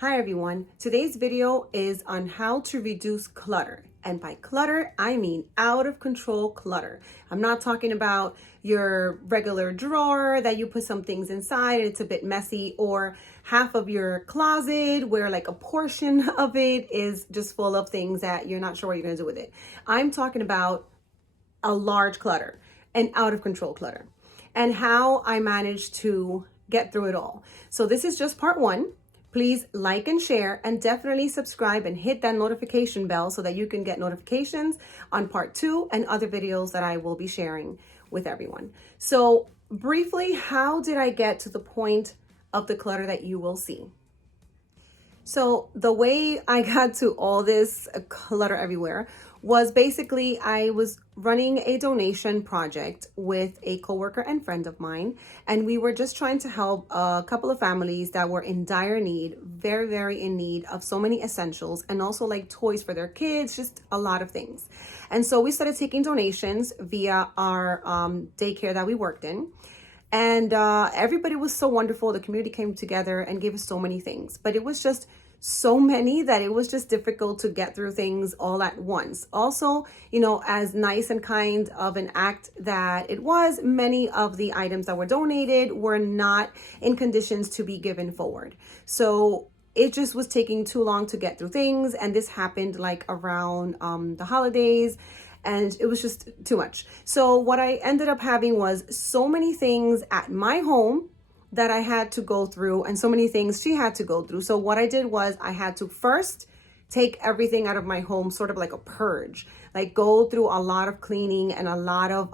Hi everyone, today's video is on how to reduce clutter. And by clutter, I mean out of control clutter. I'm not talking about your regular drawer that you put some things inside and it's a bit messy, or half of your closet where like a portion of it is just full of things that you're not sure what you're gonna do with it. I'm talking about a large clutter and out of control clutter and how I managed to get through it all. So this is just part one. Please like and share, and definitely subscribe and hit that notification bell so that you can get notifications on part two and other videos that I will be sharing with everyone. So briefly, how did I get to the point of the clutter that you will see? So the way I got to all this clutter everywhere was basically I was running a donation project with a coworker and friend of mine, and we were just trying to help a couple of families that were in dire need, very, very in need of so many essentials, and also like toys for their kids, just a lot of things. And so we started taking donations via our daycare that we worked in. And everybody was so wonderful. The community came together and gave us so many things, but it was just so many that it was just difficult to get through things all at once. Also, as nice and kind of an act that it was, many of the items that were donated were not in conditions to be given forward. So it just was taking too long to get through things. And this happened like around the holidays. And it was just too much. So what I ended up having was so many things at my home that I had to go through, and so many things she had to go through. So what I did was I had to first take everything out of my home, sort of like a purge, like go through a lot of cleaning and a lot of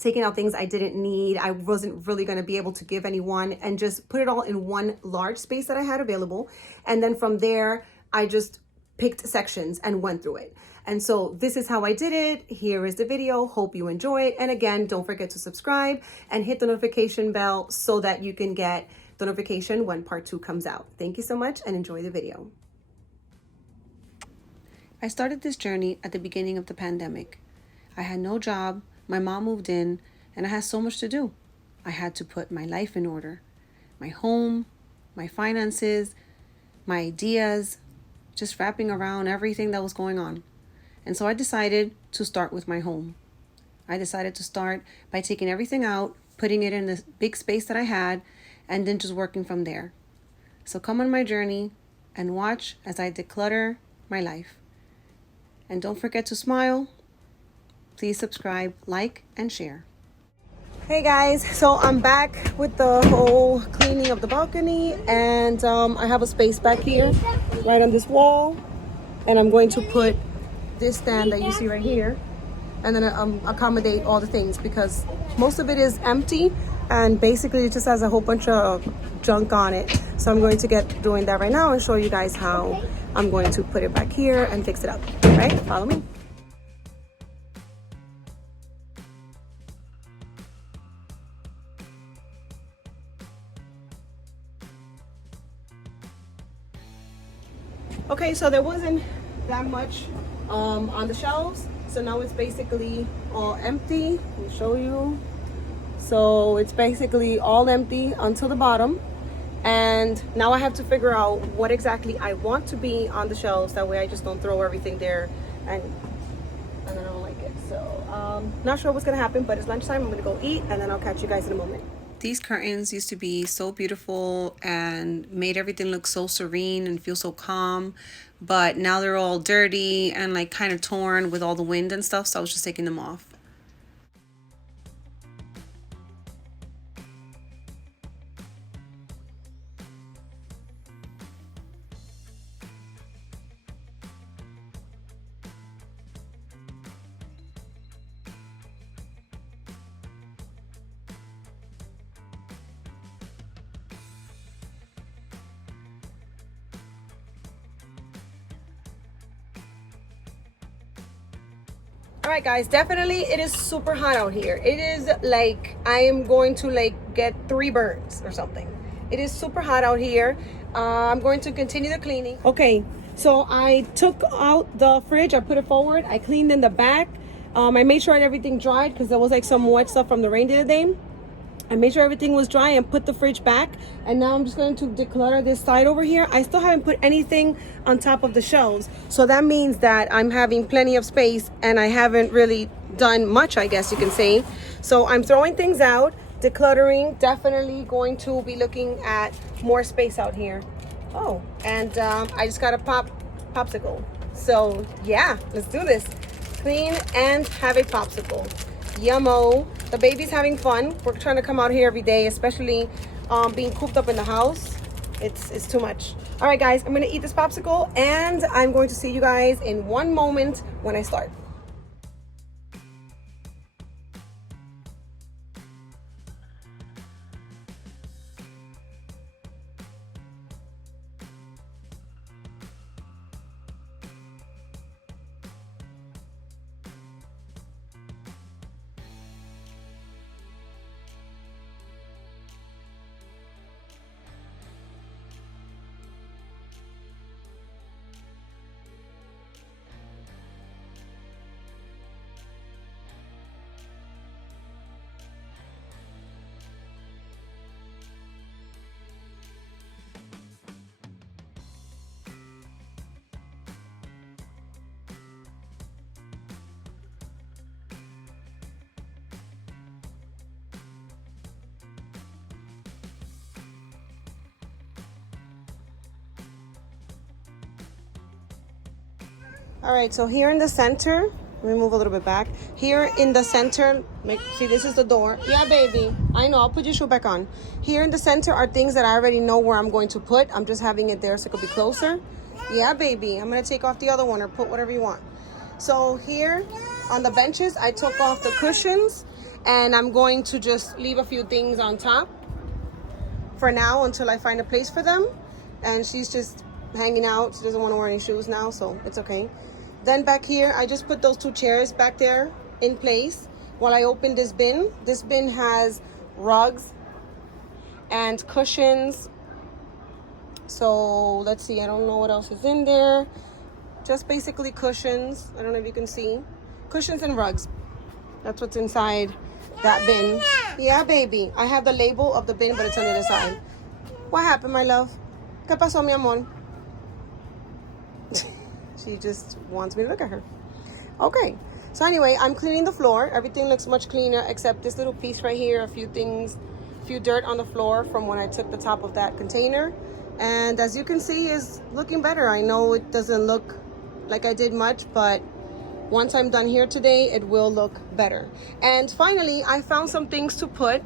taking out things I didn't need. I wasn't really going to be able to give anyone, and just put it all in one large space that I had available. And then from there, I just picked sections and went through it. And so this is how I did it. Here is the video. Hope you enjoy it. And again, don't forget to subscribe and hit the notification bell so that you can get the notification when part two comes out. Thank you so much and enjoy the video. I started this journey at the beginning of the pandemic. I had no job, my mom moved in, and I had so much to do. I had to put my life in order, my home, my finances, my ideas, just wrapping around everything that was going on. And so I decided to start with my home. I decided to start by taking everything out, putting it in this big space that I had, and then just working from there. So come on my journey and watch as I declutter my life. And don't forget to smile. Please subscribe, like, and share. Hey guys, so I'm back with the whole cleaning of the balcony, and I have a space back here, right on this wall, and I'm going to put this stand that you see right here, and then accommodate all the things, because most of it is empty and basically it just has a whole bunch of junk on it. So I'm going to get doing that right now and show you guys how I'm going to put it back here and fix it up. All right, follow me. Okay, so there wasn't that much on the shelves, so now it's basically all empty. Let me show you. So it's basically all empty until the bottom, and now I have to figure out what exactly I want to be on the shelves. That way I just don't throw everything there and I don't like it. So not sure what's gonna happen, but it's lunchtime. I'm gonna go eat, and then I'll catch you guys in a moment. These curtains used to be so beautiful and made everything look so serene and feel so calm, but now they're all dirty and like kind of torn with all the wind and stuff, so I was just taking them off. All right guys, definitely it is super hot out here. It is like I am going to like get 3 burns or something. It is super hot out here. I'm going to continue the cleaning. Okay, so I took out the fridge, I put it forward, I cleaned in the back. I made sure everything dried because there was like some wet stuff from the rain the other day. I made sure everything was dry and put the fridge back. And now I'm just going to declutter this side over here. I still haven't put anything on top of the shelves. So that means that I'm having plenty of space and I haven't really done much, I guess you can say. So I'm throwing things out, decluttering, definitely going to be looking at more space out here. Oh, and I just got a popsicle. So yeah, let's do this. Clean and have a popsicle. Yummo. The baby's having fun. We're trying to come out here every day, especially being cooped up in the house. It's too much. All right, guys, I'm gonna eat this popsicle and I'm going to see you guys in one moment when I start. All right, so here in the center, let me move a little bit back. Here in the center, see, this is the door. Yeah, baby, I know, I'll put your shoe back on. Here in the center are things that I already know where I'm going to put. I'm just having it there so it could be closer. Yeah, baby, I'm gonna take off the other one or put whatever you want. So here on the benches, I took off the cushions and I'm going to just leave a few things on top for now until I find a place for them. And she's just hanging out. She doesn't want to wear any shoes now, so it's okay. Then back here, I just put those two chairs back there in place while I open this bin. This bin has rugs and cushions. So let's see, I don't know what else is in there. Just basically cushions. I don't know if you can see. Cushions and rugs. That's what's inside that bin. Yeah, baby. I have the label of the bin, but it's on the other side. What happened, my love? ¿Qué pasó, mi amor? She just wants me to look at her. Okay. So anyway, I'm cleaning the floor. Everything looks much cleaner except this little piece right here. A few things, few dirt on the floor from when I took the top of that container. And as you can see, is looking better. I know it doesn't look like I did much, but once I'm done here today, it will look better. And finally, I found some things to put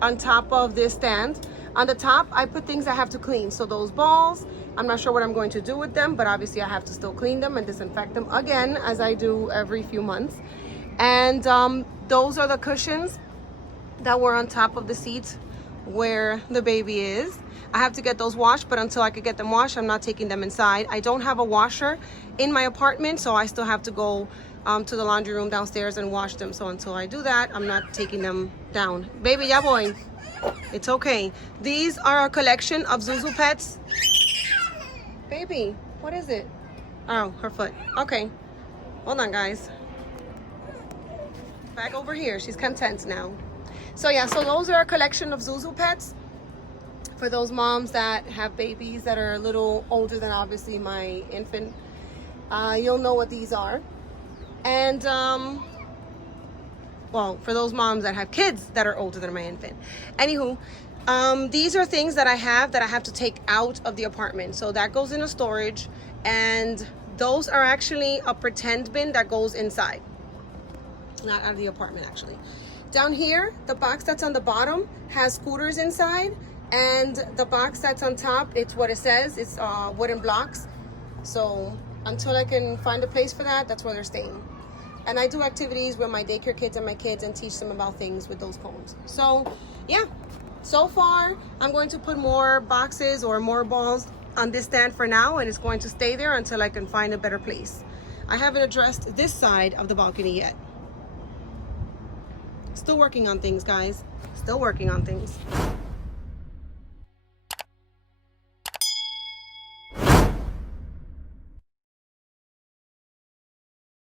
on top of this stand. On the top, I put things I have to clean. So those balls, I'm not sure what I'm going to do with them, but obviously I have to still clean them and disinfect them again, as I do every few months. And those are the cushions that were on top of the seat where the baby is. I have to get those washed, but until I could get them washed, I'm not taking them inside. I don't have a washer in my apartment, so I still have to go to the laundry room downstairs and wash them. So until I do that, I'm not taking them down. Baby, ya voy. It's okay. These are a collection of Zuzu pets. Baby, what is it? Oh, her foot. Okay. Hold on, guys. Back over here. She's content now. So yeah, so those are a collection of Zuzu pets. For those moms that have babies that are a little older than obviously my infant, you'll know what these are. And well, for those moms that have kids that are older than my infant. Anywho, these are things that I have to take out of the apartment. So that goes in a storage, and those are actually a pretend bin that goes inside, not out of the apartment actually. Down here, the box that's on the bottom has scooters inside, and the box that's on top, it's what it says, it's wooden blocks. So until I can find a place for that, that's where they're staying. And I do activities with my daycare kids and my kids and teach them about things with those cones. So yeah, so far I'm going to put more boxes or more balls on this stand for now, and it's going to stay there until I can find a better place. I haven't addressed this side of the balcony yet. Still working on things, guys. Still working on things.